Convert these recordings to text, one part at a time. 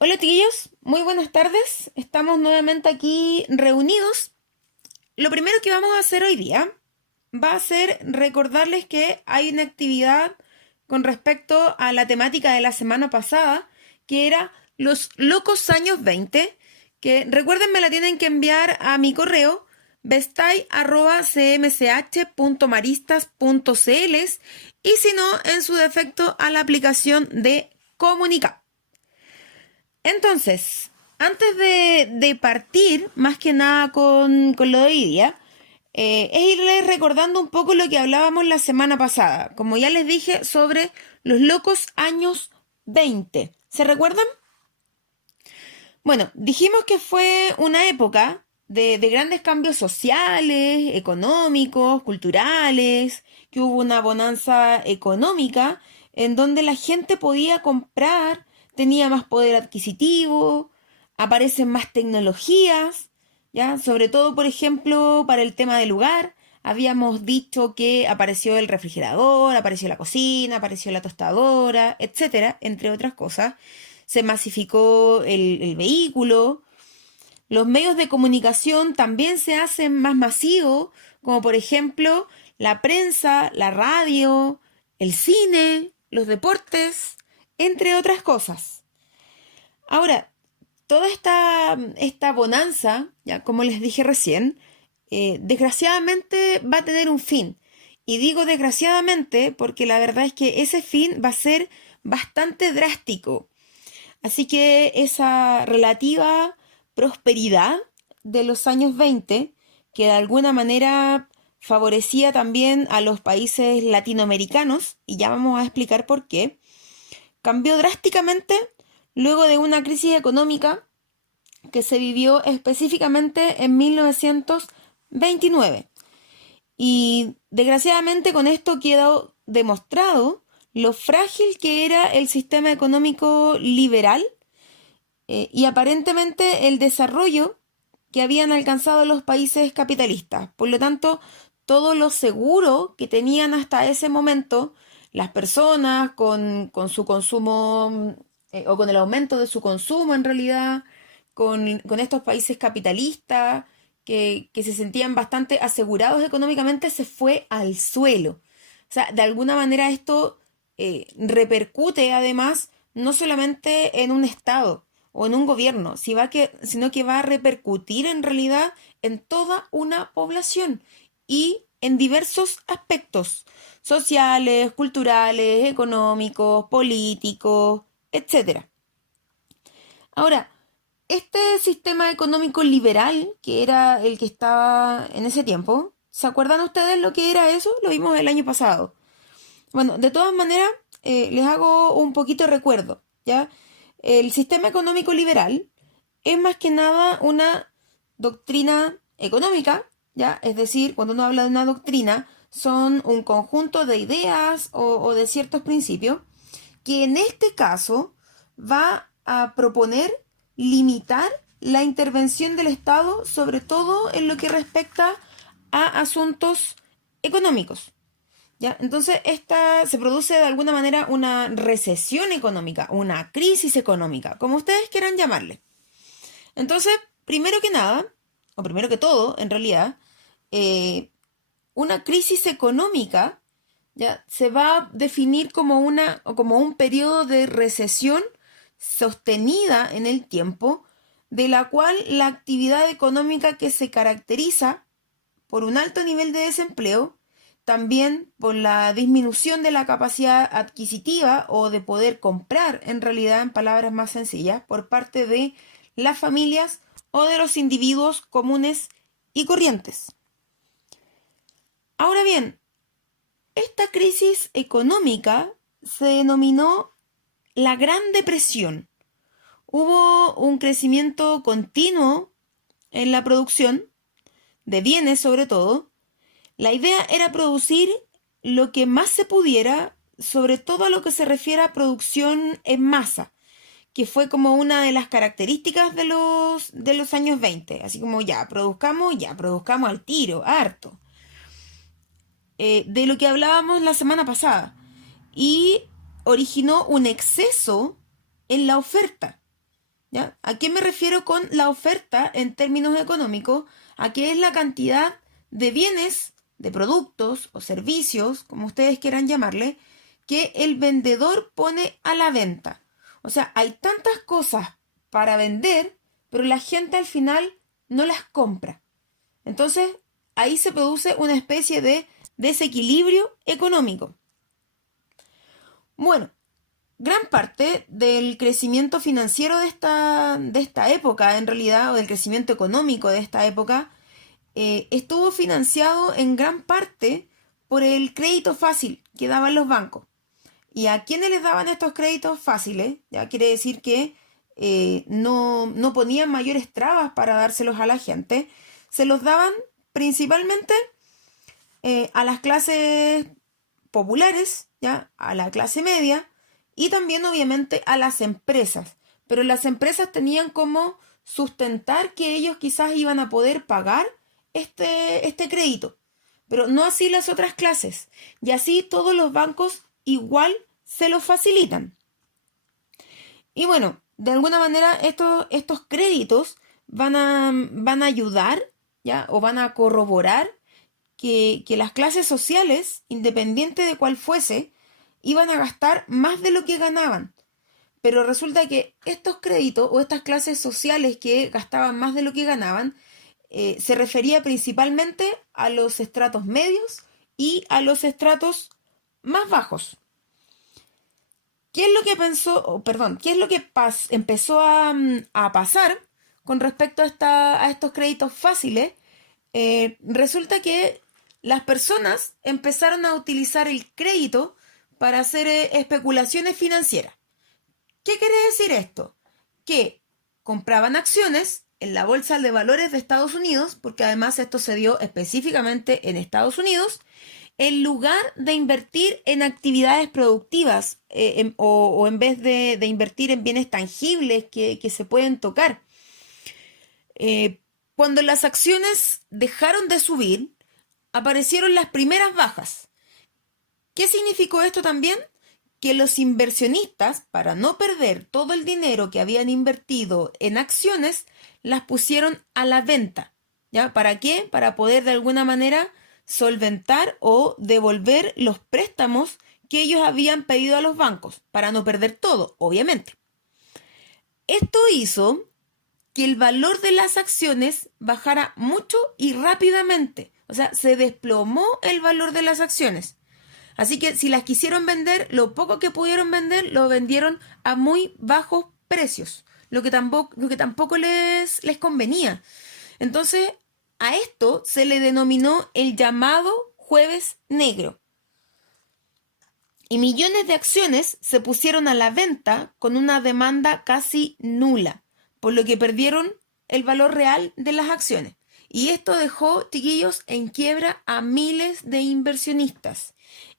Hola chiquillos, muy buenas tardes. Estamos nuevamente aquí reunidos. Lo primero que vamos a hacer hoy día va a ser recordarles que hay una actividad con respecto a la temática de la semana pasada, que era los locos años 20, que recuerden me la tienen que enviar a mi correo bestay@cmch.maristas.cl y si no, en su defecto a la aplicación de Comunica. Entonces, antes de partir, más que nada con lo de hoy día, es irles recordando un poco lo que hablábamos la semana pasada. Como ya les dije, sobre los locos años 20. ¿Se recuerdan? Bueno, dijimos que fue una época de grandes cambios sociales, económicos, culturales, que hubo una bonanza económica en donde la gente podía comprar, tenía más poder adquisitivo, aparecen más tecnologías, ¿ya? Sobre todo, por ejemplo, para el tema del hogar. Habíamos dicho que apareció el refrigerador, apareció la cocina, apareció la tostadora, etcétera, entre otras cosas. Se masificó el vehículo. Los medios de comunicación también se hacen más masivos, como por ejemplo la prensa, la radio, el cine, los deportes, entre otras cosas. Ahora, toda esta bonanza, ya como les dije recién, desgraciadamente va a tener un fin. Y digo desgraciadamente porque la verdad es que ese fin va a ser bastante drástico. Así que esa relativa prosperidad de los años 20, que de alguna manera favorecía también a los países latinoamericanos, y ya vamos a explicar por qué, cambió drásticamente luego de una crisis económica que se vivió específicamente en 1929. Y desgraciadamente con esto quedó demostrado lo frágil que era el sistema económico liberal y aparentemente el desarrollo que habían alcanzado los países capitalistas. Por lo tanto, todo lo seguro que tenían hasta ese momento las personas con su consumo o con el aumento de su consumo en realidad, con estos países capitalistas que se sentían bastante asegurados económicamente, se fue al suelo. O sea, de alguna manera esto repercute además no solamente en un Estado, o en un gobierno, sino que va a repercutir en realidad en toda una población y en diversos aspectos sociales, culturales, económicos, políticos, etcétera. Ahora, este sistema económico liberal, que era el que estaba en ese tiempo, ¿se acuerdan ustedes lo que era eso? Lo vimos el año pasado. Bueno, de todas maneras, les hago un poquito de recuerdo, ¿ya? El sistema económico liberal es más que nada una doctrina económica, ¿ya? Es decir, cuando uno habla de una doctrina, son un conjunto de ideas o de ciertos principios que en este caso va a proponer limitar la intervención del Estado, sobre todo en lo que respecta a asuntos económicos. ¿Ya? Entonces, esta se produce de alguna manera una recesión económica, una crisis económica, como ustedes quieran llamarle. Entonces, primero que nada, o primero que todo, en realidad, eh, una crisis económica ya se va a definir como una o como un periodo de recesión sostenida en el tiempo, de la cual la actividad económica que se caracteriza por un alto nivel de desempleo, también por la disminución de la capacidad adquisitiva o de poder comprar, en realidad, en palabras más sencillas, por parte de las familias o de los individuos comunes y corrientes. Ahora bien, esta crisis económica se denominó la Gran Depresión. Hubo un crecimiento continuo en la producción de bienes sobre todo. La idea era producir lo que más se pudiera, sobre todo a lo que se refiere a producción en masa, que fue como una de las características de los años 20. Así como ya produzcamos al tiro, harto. De lo que hablábamos la semana pasada. Y originó un exceso en la oferta. ¿Ya? ¿A qué me refiero con la oferta en términos económicos? A qué es la cantidad de bienes, de productos o servicios, como ustedes quieran llamarle, que el vendedor pone a la venta. O sea, hay tantas cosas para vender, pero la gente al final no las compra. Entonces, ahí se produce una especie de desequilibrio económico. Bueno, gran parte del crecimiento financiero de esta época, en realidad, o del crecimiento económico de esta época, estuvo financiado en gran parte por el crédito fácil que daban los bancos. ¿Y a quiénes les daban estos créditos fáciles? Ya quiere decir que no ponían mayores trabas para dárselos a la gente. Se los daban principalmente a las clases populares, ¿ya? A la clase media y también obviamente a las empresas. Pero las empresas tenían como sustentar que ellos quizás iban a poder pagar este crédito, pero no así las otras clases. Y así todos los bancos igual se los facilitan. Y bueno, de alguna manera estos créditos van a ayudar, ¿ya? O van a corroborar que las clases sociales, independiente de cuál fuese, iban a gastar más de lo que ganaban. Pero resulta que estos créditos o estas clases sociales que gastaban más de lo que ganaban, se refería principalmente a los estratos medios y a los estratos más bajos. ¿Qué es lo que pensó, perdón, qué es lo que empezó a pasar con respecto a estos créditos fáciles? Resulta que las personas empezaron a utilizar el crédito para hacer especulaciones financieras. ¿Qué quiere decir esto? Que compraban acciones en la bolsa de valores de Estados Unidos, porque además esto se dio específicamente en Estados Unidos, en lugar de invertir en actividades productivas o en vez de invertir en bienes tangibles que se pueden tocar. Eh, Cuando las acciones dejaron de subir, aparecieron las primeras bajas. ¿Qué significó esto también? Que los inversionistas, para no perder todo el dinero que habían invertido en acciones, las pusieron a la venta. ¿Ya? ¿Para qué? Para poder de alguna manera solventar o devolver los préstamos que ellos habían pedido a los bancos, para no perder todo, obviamente. Esto hizo que el valor de las acciones bajara mucho y rápidamente. O sea, se desplomó el valor de las acciones. Así que si las quisieron vender, lo poco que pudieron vender lo vendieron a muy bajos precios, lo que tampoco les convenía. Entonces, a esto se le denominó el llamado Jueves Negro. Y millones de acciones se pusieron a la venta con una demanda casi nula, por lo que perdieron el valor real de las acciones. Y esto dejó, chiquillos, en quiebra a miles de inversionistas.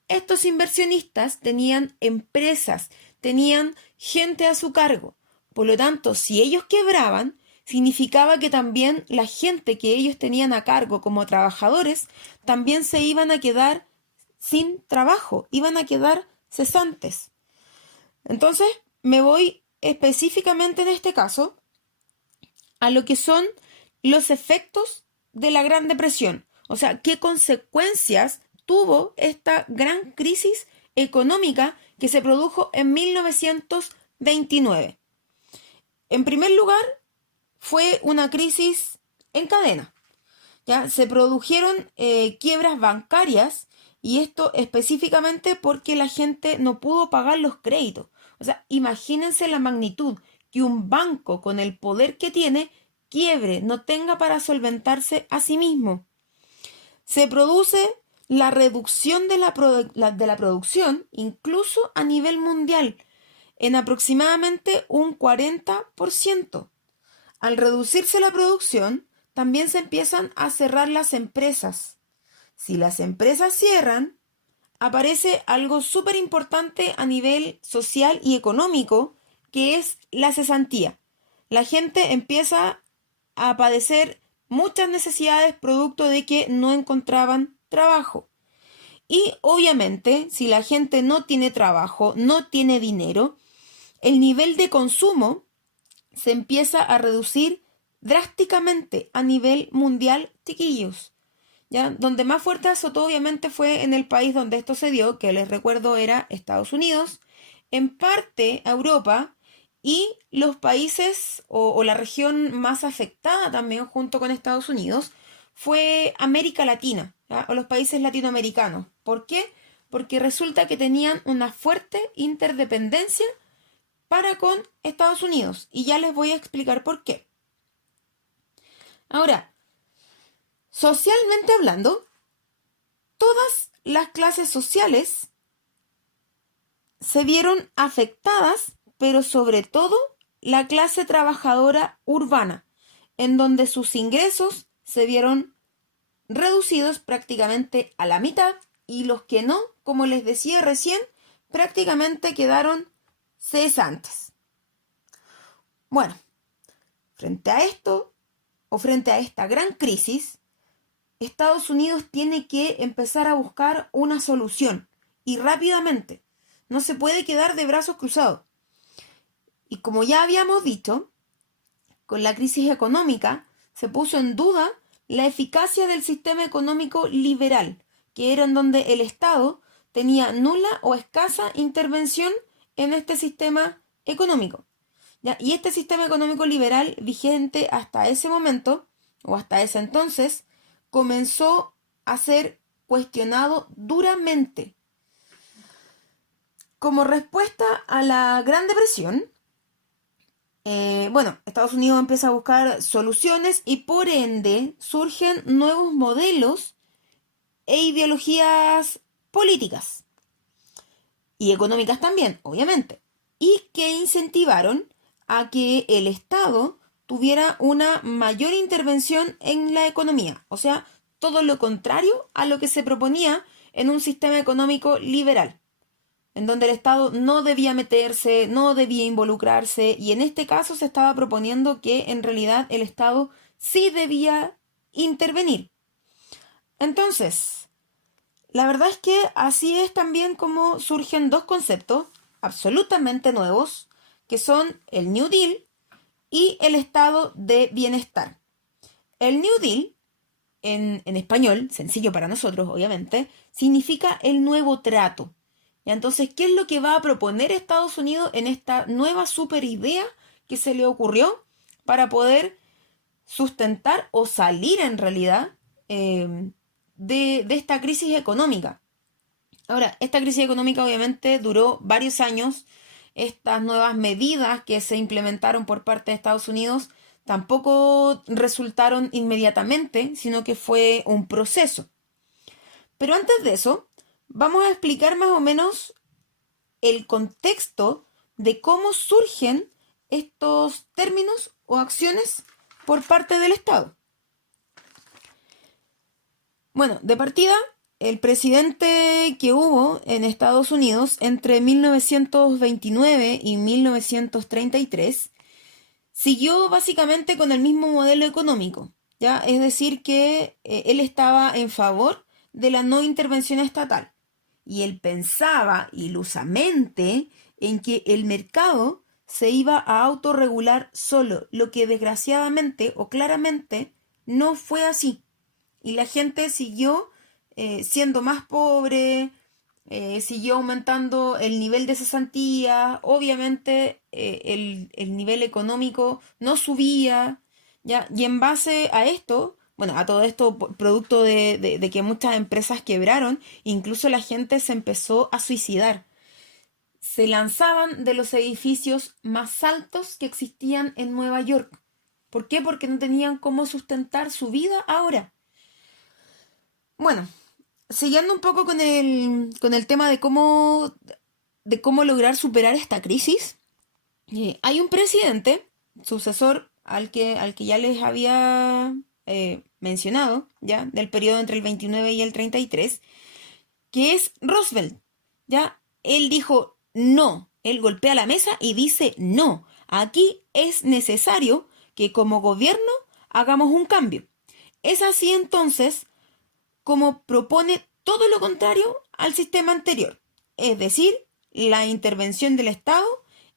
Estos inversionistas tenían empresas, tenían gente a su cargo. Por lo tanto, si ellos quebraban, significaba que también la gente que ellos tenían a cargo como trabajadores también se iban a quedar sin trabajo, iban a quedar cesantes. Entonces, me voy específicamente en este caso a lo que son los efectos de la Gran Depresión. O sea, qué consecuencias tuvo esta gran crisis económica que se produjo en 1929. En primer lugar, fue una crisis en cadena. ¿Ya? Se produjeron quiebras bancarias y esto específicamente porque la gente no pudo pagar los créditos. O sea, imagínense la magnitud que un banco con el poder que tiene quiebre, no tenga para solventarse a sí mismo. Se produce la reducción de la producción, incluso a nivel mundial, en aproximadamente un 40%. Al reducirse la producción, también se empiezan a cerrar las empresas. Si las empresas cierran, aparece algo súper importante a nivel social y económico, que es la cesantía. La gente empieza a padecer muchas necesidades producto de que no encontraban trabajo. Y obviamente, si la gente no tiene trabajo, no tiene dinero, el nivel de consumo se empieza a reducir drásticamente a nivel mundial, chiquillos. ¿Ya? Donde más fuerte azotó obviamente fue en el país donde esto se dio, que les recuerdo era Estados Unidos, en parte Europa y los países o la región más afectada también junto con Estados Unidos fue América Latina, ¿ya? O los países latinoamericanos. ¿Por qué? Porque resulta que tenían una fuerte interdependencia para con Estados Unidos y ya les voy a explicar por qué. Ahora, socialmente hablando, todas las clases sociales se vieron afectadas, pero sobre todo la clase trabajadora urbana, en donde sus ingresos se vieron reducidos prácticamente a la mitad y los que no, como les decía recién, prácticamente quedaron cesantes. Bueno, frente a esto, o frente a esta gran crisis, Estados Unidos tiene que empezar a buscar una solución y rápidamente. No se puede quedar de brazos cruzados. Y como ya habíamos dicho, con la crisis económica se puso en duda la eficacia del sistema económico liberal, que era en donde el Estado tenía nula o escasa intervención en este sistema económico. ¿Ya? Y este sistema económico liberal vigente hasta ese momento, o hasta ese entonces, comenzó a ser cuestionado duramente. Como respuesta a la Gran Depresión, Estados Unidos empieza a buscar soluciones y por ende surgen nuevos modelos e ideologías políticas y económicas también, obviamente, y que incentivaron a que el Estado tuviera una mayor intervención en la economía, o sea, todo lo contrario a lo que se proponía en un sistema económico liberal, en donde el Estado no debía meterse, no debía involucrarse, y en este caso se estaba proponiendo que en realidad el Estado sí debía intervenir. Entonces, la verdad es que así es también como surgen dos conceptos absolutamente nuevos, que son el New Deal y el estado de bienestar. El New Deal, en español, sencillo para nosotros, obviamente, significa el nuevo trato. Y entonces, ¿qué es lo que va a proponer Estados Unidos en esta nueva super idea que se le ocurrió para poder sustentar o salir en realidad de esta crisis económica? Ahora, esta crisis económica obviamente duró varios años. Estas nuevas medidas que se implementaron por parte de Estados Unidos tampoco resultaron inmediatamente, sino que fue un proceso. Pero antes de eso, vamos a explicar más o menos el contexto de cómo surgen estos términos o acciones por parte del Estado. Bueno, de partida, el presidente que hubo en Estados Unidos entre 1929 y 1933 siguió básicamente con el mismo modelo económico, ¿ya? Es decir, que él estaba en favor de la no intervención estatal y él pensaba ilusamente en que el mercado se iba a autorregular solo, lo que desgraciadamente o claramente no fue así. Y la gente siguió siendo más pobre, siguió aumentando el nivel de cesantía, obviamente el nivel económico no subía, ¿ya? Y en base a esto, bueno, a todo esto, producto de que muchas empresas quebraron, incluso la gente se empezó a suicidar. Se lanzaban de los edificios más altos que existían en Nueva York. ¿Por qué? Porque no tenían cómo sustentar su vida ahora. Bueno, siguiendo un poco con el tema de cómo lograr superar esta crisis, hay un presidente, sucesor al que ya les había mencionado, ya, del periodo entre el 29 y el 33, que es Roosevelt, ya. Él dijo no, él golpea la mesa y dice no, aquí es necesario que como gobierno hagamos un cambio. Es así entonces como propone todo lo contrario al sistema anterior, es decir, la intervención del Estado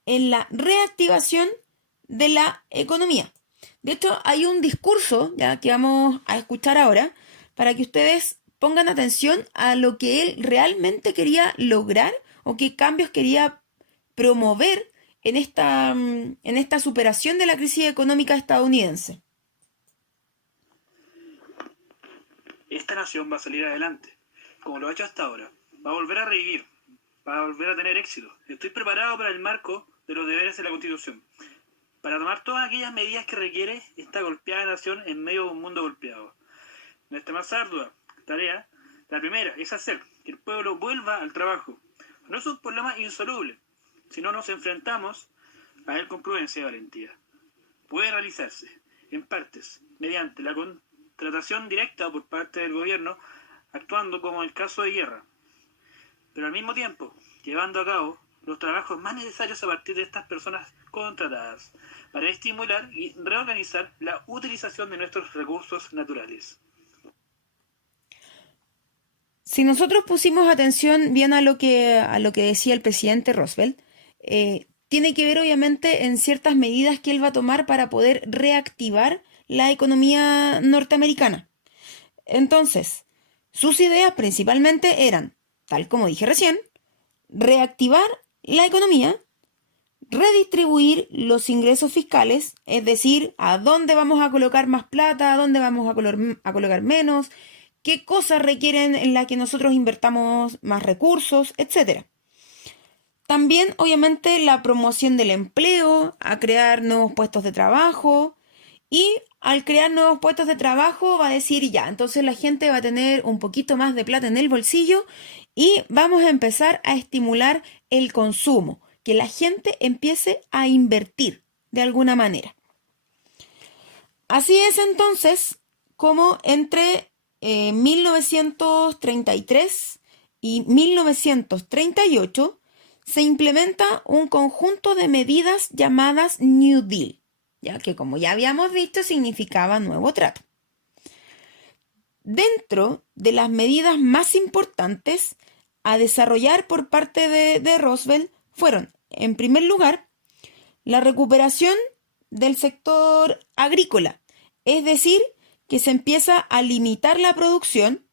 en la reactivación de la economía. De hecho, hay un discurso ya que vamos a escuchar ahora para que ustedes pongan atención a lo que él realmente quería lograr o qué cambios quería promover en esta superación de la crisis económica estadounidense. Esta nación va a salir adelante, como lo ha hecho hasta ahora. Va a volver a revivir, va a volver a tener éxito. Estoy preparado para el marco de los deberes de la Constitución, para tomar todas aquellas medidas que requiere esta golpeada nación en medio de un mundo golpeado. Nuestra más ardua tarea, la primera, es hacer que el pueblo vuelva al trabajo. No es un problema insoluble, si no nos enfrentamos a él con prudencia y valentía. Puede realizarse, en partes, mediante la contratación directa por parte del gobierno, actuando como en el caso de guerra, pero al mismo tiempo llevando a cabo los trabajos más necesarios a partir de estas personas contratadas, para estimular y reorganizar la utilización de nuestros recursos naturales. Si nosotros pusimos atención bien a lo que decía el presidente Roosevelt, tiene que ver obviamente en ciertas medidas que él va a tomar para poder reactivar la economía norteamericana. Entonces, sus ideas principalmente eran, tal como dije recién, reactivar la economía, redistribuir los ingresos fiscales, es decir, a dónde vamos a colocar más plata, a dónde vamos a colocar menos, qué cosas requieren en las que nosotros invertamos más recursos, etc. También, obviamente, la promoción del empleo, a crear nuevos puestos de trabajo, y al crear nuevos puestos de trabajo va a decir ya, entonces la gente va a tener un poquito más de plata en el bolsillo y vamos a empezar a estimular el consumo, que la gente empiece a invertir de alguna manera. Así es entonces como entre 1933 y 1938 se implementa un conjunto de medidas llamadas New Deal, ya que como ya habíamos dicho significaba nuevo trato. Dentro de las medidas más importantes a desarrollar por parte de Roosevelt fueron, en primer lugar, la recuperación del sector agrícola, es decir, que se empieza a limitar la producción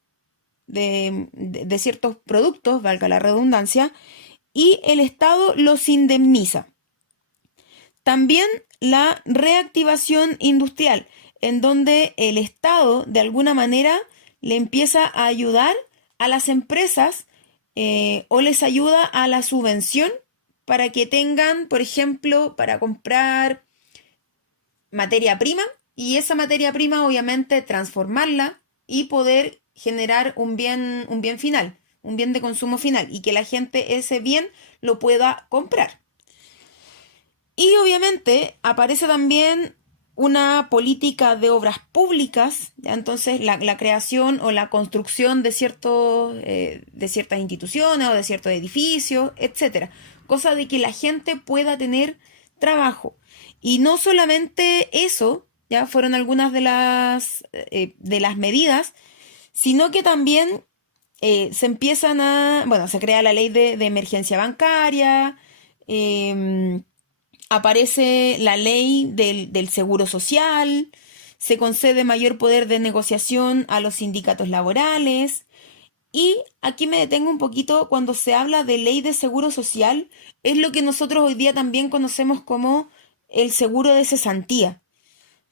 de ciertos productos, valga la redundancia, y el Estado los indemniza. También la reactivación industrial, en donde el Estado de alguna manera le empieza a ayudar a las empresas o les ayuda a la subvención para que tengan, por ejemplo, para comprar materia prima y esa materia prima obviamente transformarla y poder generar un bien final, un bien de consumo final y que la gente ese bien lo pueda comprar. Y obviamente aparece también una política de obras públicas, ¿ya? Entonces la creación o la construcción de ciertas instituciones o de ciertos edificios, etcétera, cosa de que la gente pueda tener trabajo. Y no solamente eso, ya fueron algunas de las medidas, sino que también se crea la ley de emergencia bancaria, aparece la ley del seguro social, se concede mayor poder de negociación a los sindicatos laborales. Y aquí me detengo un poquito cuando se habla de ley de seguro social, es lo que nosotros hoy día también conocemos como el seguro de cesantía.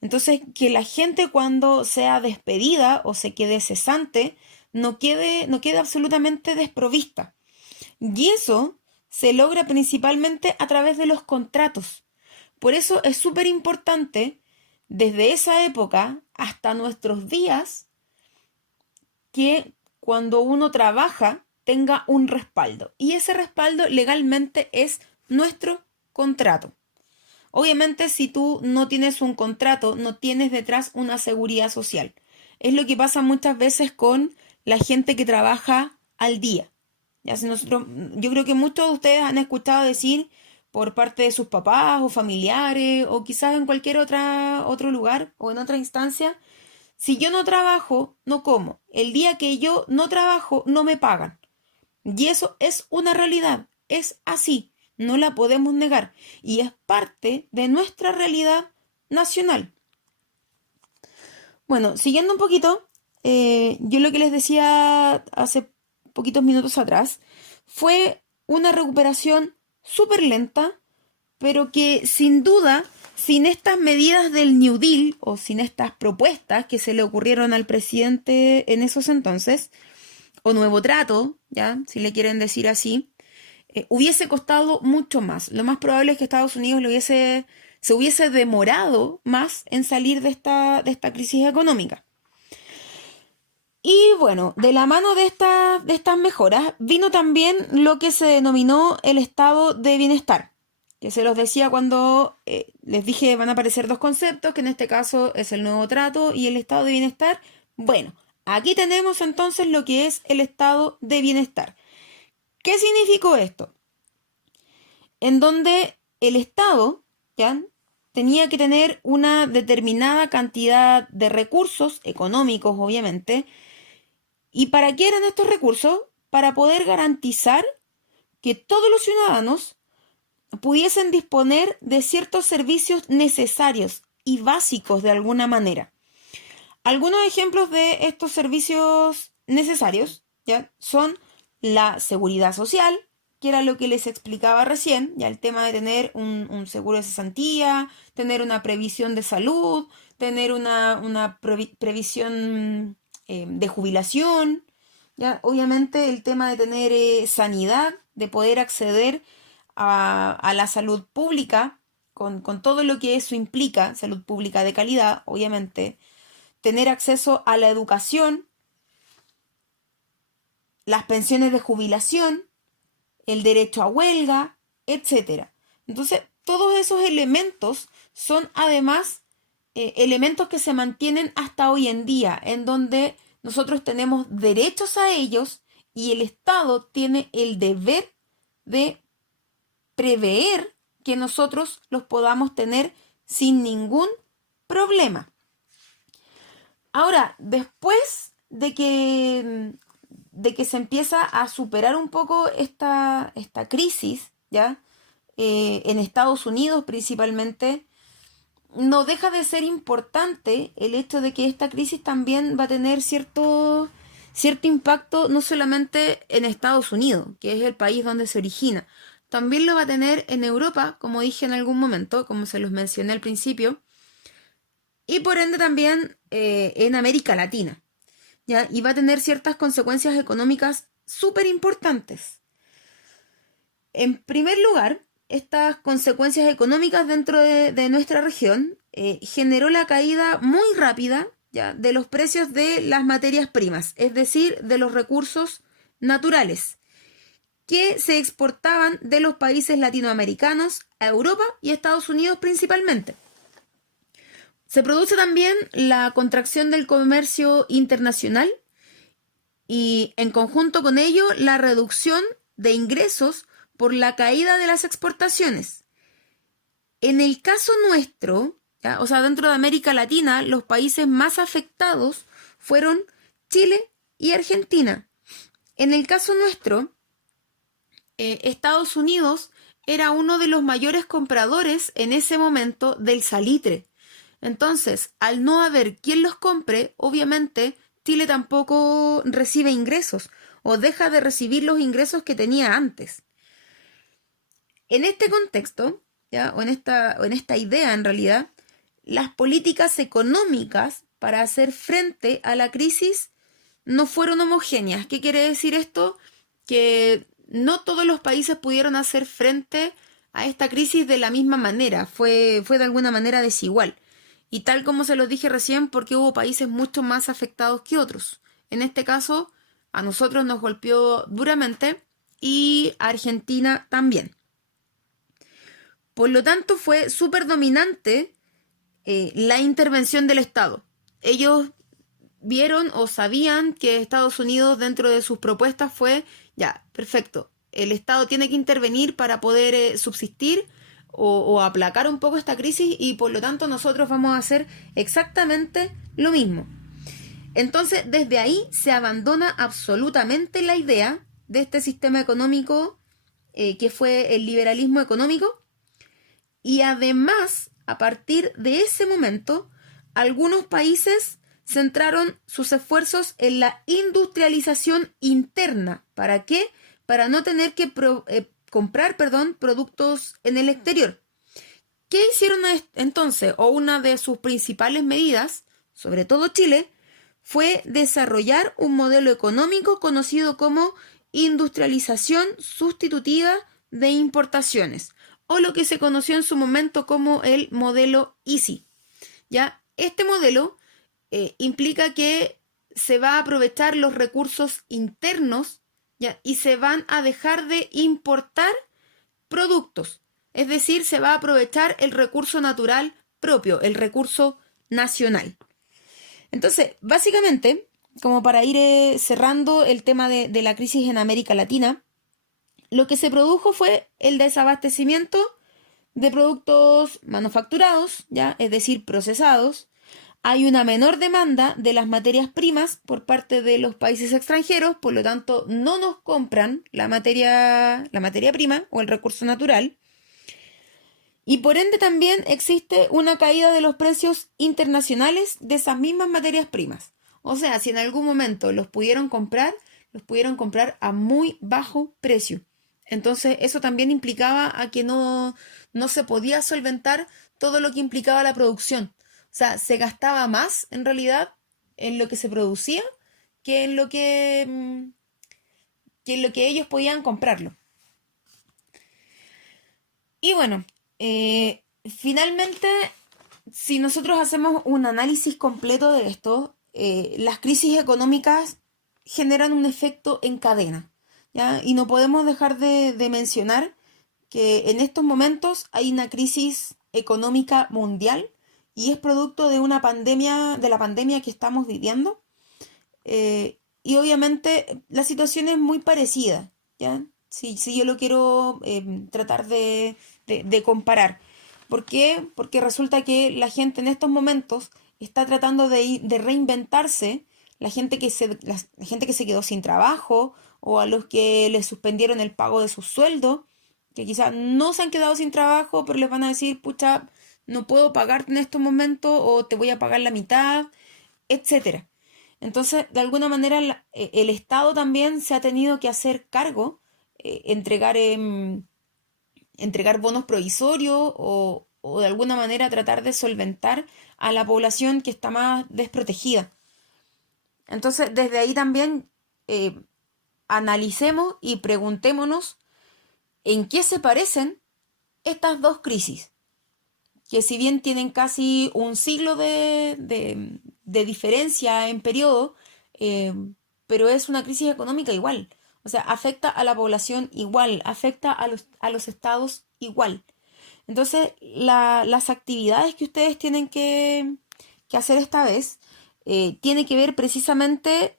Entonces, que la gente cuando sea despedida o se quede cesante, no quede absolutamente desprovista. Y eso se logra principalmente a través de los contratos. Por eso es súper importante, desde esa época hasta nuestros días, que cuando uno trabaja tenga un respaldo. Y ese respaldo legalmente es nuestro contrato. Obviamente, si tú no tienes un contrato, no tienes detrás una seguridad social. Es lo que pasa muchas veces con la gente que trabaja al día. Yo creo que muchos de ustedes han escuchado decir por parte de sus papás o familiares o quizás en cualquier otro lugar o en otra instancia, si yo no trabajo, no como. El día que yo no trabajo, no me pagan. Y eso es una realidad, es así. no la podemos negar y es parte de nuestra realidad nacional. Bueno, siguiendo un poquito, yo lo que les decía hace poquitos minutos atrás fue una recuperación súper lenta, pero que sin duda, sin estas medidas del New Deal o sin estas propuestas que se le ocurrieron al presidente en esos entonces, o nuevo trato, ya, si le quieren decir así, hubiese costado mucho más. Lo más probable es que Estados Unidos se hubiese demorado más en salir de esta crisis económica. Y bueno, de la mano de estas mejoras vino también lo que se denominó el estado de bienestar, que se los decía cuando les dije van a aparecer dos conceptos, que en este caso es el nuevo trato y el estado de bienestar. Bueno, aquí tenemos entonces lo que es el estado de bienestar. ¿Qué significó esto? En donde el Estado, ¿ya?, tenía que tener una determinada cantidad de recursos económicos, obviamente. ¿Y para qué eran estos recursos? Para poder garantizar que todos los ciudadanos pudiesen disponer de ciertos servicios necesarios y básicos de alguna manera. Algunos ejemplos de estos servicios necesarios, ¿ya?, son la seguridad social, que era lo que les explicaba recién, ya el tema de tener un seguro de cesantía, tener una previsión de salud, tener una previsión de jubilación, ya obviamente el tema de tener sanidad, de poder acceder a la salud pública, con todo lo que eso implica, salud pública de calidad, obviamente, tener acceso a la educación, las pensiones de jubilación, el derecho a huelga, etc. Entonces, todos esos elementos son además elementos que se mantienen hasta hoy en día, en donde nosotros tenemos derechos a ellos y el Estado tiene el deber de prever que nosotros los podamos tener sin ningún problema. Ahora, después de que se empieza a superar un poco esta crisis, ¿ya? En Estados Unidos principalmente, no deja de ser importante el hecho de que esta crisis también va a tener cierto impacto no solamente en Estados Unidos, que es el país donde se origina, también lo va a tener en Europa, como dije en algún momento, como se los mencioné al principio, y por ende también en América Latina, ¿ya? Y va a tener ciertas consecuencias económicas súper importantes. En primer lugar, estas consecuencias económicas dentro de nuestra región generó la caída muy rápida, ¿ya?, de los precios de las materias primas, es decir, de los recursos naturales que se exportaban de los países latinoamericanos a Europa y Estados Unidos principalmente. Se produce también la contracción del comercio internacional y en conjunto con ello la reducción de ingresos por la caída de las exportaciones. En el caso nuestro, ¿ya?, o sea, dentro de América Latina, los países más afectados fueron Chile y Argentina. En el caso nuestro, Estados Unidos era uno de los mayores compradores en ese momento del salitre. Entonces, al no haber quien los compre, obviamente Chile tampoco recibe ingresos o deja de recibir los ingresos que tenía antes. En este contexto, ¿ya?, o en esta idea en realidad, las políticas económicas para hacer frente a la crisis no fueron homogéneas. ¿Qué quiere decir esto? Que no todos los países pudieron hacer frente a esta crisis de la misma manera, fue de alguna manera desigual. Y tal como se los dije recién, porque hubo países mucho más afectados que otros. En este caso, a nosotros nos golpeó duramente y a Argentina también. Por lo tanto, fue súper dominante la intervención del Estado. Ellos vieron o sabían que Estados Unidos dentro de sus propuestas fue, ya, perfecto, el Estado tiene que intervenir para poder subsistir o aplacar un poco esta crisis y por lo tanto nosotros vamos a hacer exactamente lo mismo. Entonces, desde ahí se abandona absolutamente la idea de este sistema económico que fue el liberalismo económico, y además, a partir de ese momento, algunos países centraron sus esfuerzos en la industrialización interna. ¿Para qué? Para no tener que comprar, productos en el exterior. ¿Qué hicieron entonces? O una de sus principales medidas, sobre todo Chile, fue desarrollar un modelo económico conocido como industrialización sustitutiva de importaciones, o lo que se conoció en su momento como el modelo EASY. ¿Ya? Este modelo implica que se va a aprovechar los recursos internos, ¿ya? Y se van a dejar de importar productos. Es decir, se va a aprovechar el recurso natural propio, el recurso nacional. Entonces, básicamente, como para ir cerrando el tema de la crisis en América Latina, lo que se produjo fue el desabastecimiento de productos manufacturados, ¿ya? Es decir, procesados. Hay una menor demanda de las materias primas por parte de los países extranjeros, por lo tanto no nos compran la materia prima o el recurso natural. Y por ende también existe una caída de los precios internacionales de esas mismas materias primas. O sea, si en algún momento los pudieron comprar a muy bajo precio. Entonces eso también implicaba a que no se podía solventar todo lo que implicaba la producción. O sea, se gastaba más en realidad en lo que se producía que en lo que ellos podían comprarlo. Y bueno, finalmente, si nosotros hacemos un análisis completo de esto, las crisis económicas generan un efecto en cadena, ¿ya? Y no podemos dejar de mencionar que en estos momentos hay una crisis económica mundial y es producto de una pandemia, de la pandemia que estamos viviendo. Y obviamente la situación es muy parecida, ¿ya? Si yo lo quiero tratar de comparar. ¿Por qué? Porque resulta que la gente en estos momentos está tratando de reinventarse, la gente que se quedó sin trabajo o a los que les suspendieron el pago de su sueldo, que quizás no se han quedado sin trabajo, pero les van a decir, pucha, no puedo pagarte en estos momentos o te voy a pagar la mitad, etcétera. Entonces, de alguna manera, el Estado también se ha tenido que hacer cargo, entregar bonos provisorios o de alguna manera tratar de solventar a la población que está más desprotegida. Entonces, desde ahí también analicemos y preguntémonos en qué se parecen estas dos crisis, que si bien tienen casi un siglo de diferencia en periodo, eh, pero es una crisis económica igual. O sea, afecta a la población igual, afecta a los estados igual. Entonces, las actividades que ustedes tienen que hacer esta vez tiene que ver precisamente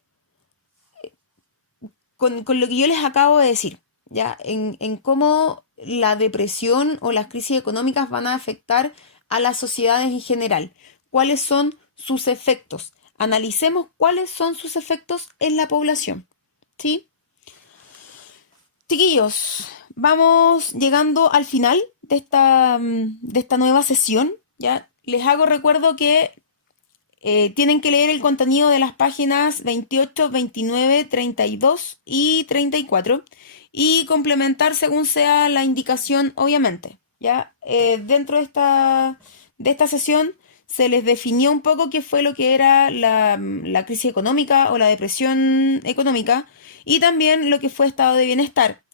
con lo que yo les acabo de decir, ¿ya? En cómo la depresión o las crisis económicas van a afectar a las sociedades en general. ¿Cuáles son sus efectos? Analicemos cuáles son sus efectos en la población, ¿sí? Chiquillos, vamos llegando al final de esta nueva sesión, ¿ya? Les hago recuerdo que tienen que leer el contenido de las páginas 28, 29, 32 y 34 y complementar según sea la indicación, obviamente. ¿Ya? Dentro de esta sesión se les definió un poco qué fue lo que era la crisis económica o la depresión económica y también lo que fue estado de bienestar.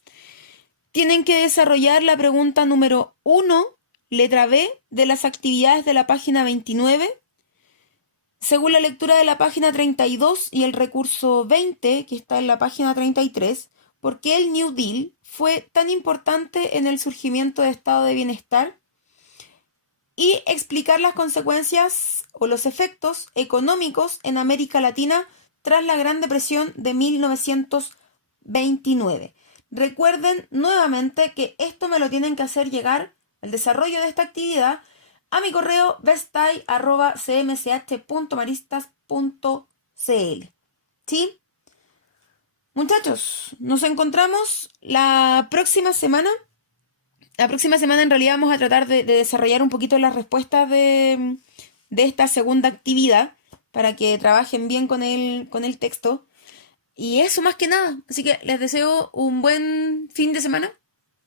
Tienen que desarrollar la pregunta número 1, letra B, de las actividades de la página 29. Según la lectura de la página 32 y el recurso 20, que está en la página 33, ¿por qué el New Deal fue tan importante en el surgimiento de estado de bienestar? Y explicar las consecuencias o los efectos económicos en América Latina tras la Gran Depresión de 1929. Recuerden nuevamente que esto me lo tienen que hacer llegar, el desarrollo de esta actividad, a mi correo bestay@cmch.maristas.cl. ¿Sí? Muchachos, nos encontramos la próxima semana. La próxima semana en realidad vamos a tratar de desarrollar un poquito las respuestas de esta segunda actividad para que trabajen bien con el texto. Y eso más que nada. Así que les deseo un buen fin de semana,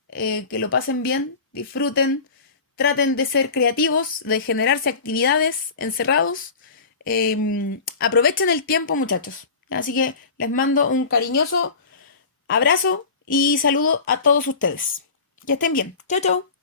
que lo pasen bien, disfruten, traten de ser creativos, de generarse actividades encerrados. Aprovechen el tiempo, muchachos. Así que les mando un cariñoso abrazo y saludo a todos ustedes. Que estén bien. Chau, chau.